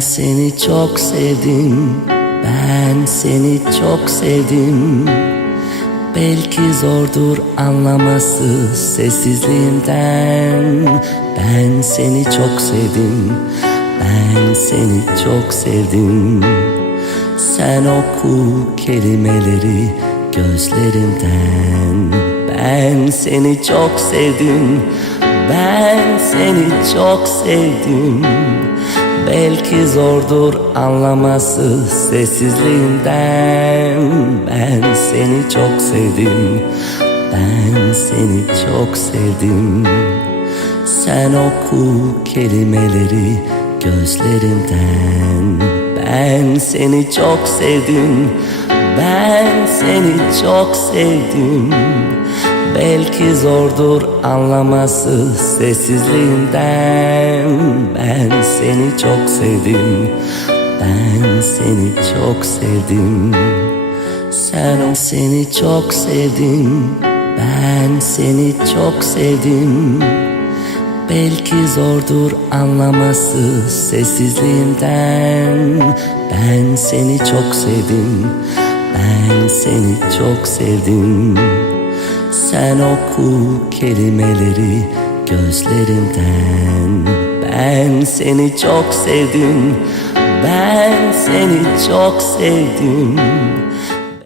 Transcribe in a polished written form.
seni çok sevdim, ben seni çok sevdim. Belki zordur anlaması sessizliğimden. Ben seni çok sevdim, ben seni çok sevdim. Sen oku kelimeleri gözlerimden. Ben seni çok sevdim, ben seni çok sevdim. Belki zordur anlaması sessizliğinden. Ben seni çok sevdim, ben seni çok sevdim. Sen oku kelimeleri gözlerimden. Ben seni çok sevdim, ben seni çok sevdim. Belki zordur anlaması sessizliğinden. Ben seni çok sevdim, ben seni çok sevdim. Seni çok sevdim, ben seni çok sevdim. Belki zordur anlaması sessizliğinden. Ben seni çok sevdim, ben seni çok sevdim. Sen oku kelimeleri gözlerimden. Ben seni çok sevdim, ben seni çok sevdim.